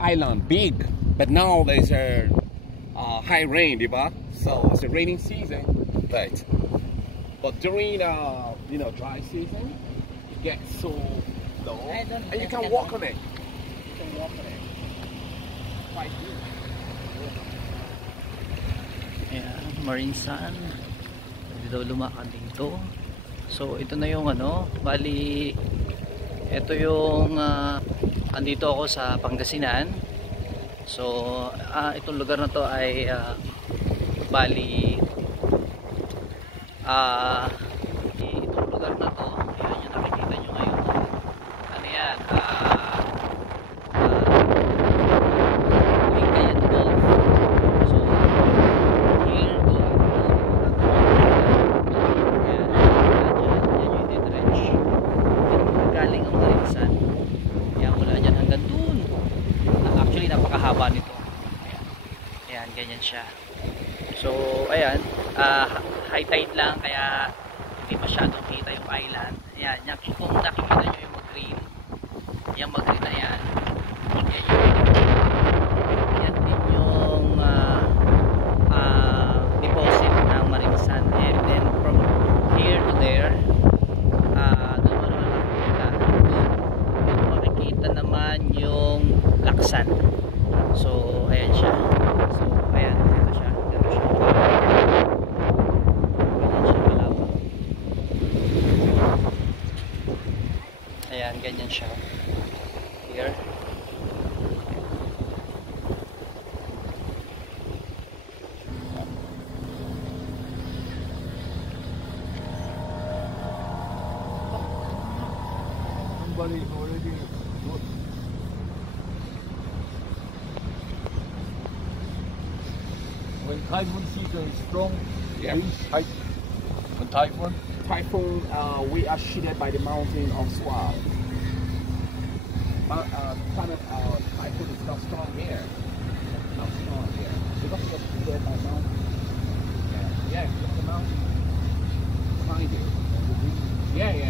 island big, but now there's a high rain, diba? So it's a raining season, but during dry season, it gets so low, and you can walk on it. You can walk on it. Quite good. Ayan, Marine Sun. Pwede daw lumakad dito. So ito na yung bali ito yung andito ako sa Pangasinan. So itong lugar na to ay bali itong lugar na to, yun yung nakikita nyo ngayon. Ano yan? Lingayen Golf. So here go yan yung ditrench. Galing ang Marinsan. Yan mula dyan hanggang dun. Actually napakahaba nito. Ayan, ganyan siya. So ayan, high tide lang kaya hindi masyadong kita yung island. Ayan, kung nakikita nyo yung mag-green, yung mag-green na yan, yan din yung deposit ng Marinsan. And then from here to there, doon mo naman makikita, doon makikita naman yung Laksan. So ayan siya. So ayan, ito siya. Ayan, ganyan siya. Here. Somebody already got. When typhoon season is strong, Yeah. when typhoon. Typhoon, we are shaded by the mountain of Swab. Typhoon is not strong here. Not strong here. Because we are shaded by mountain. Yeah, the mountain behind it. Yeah.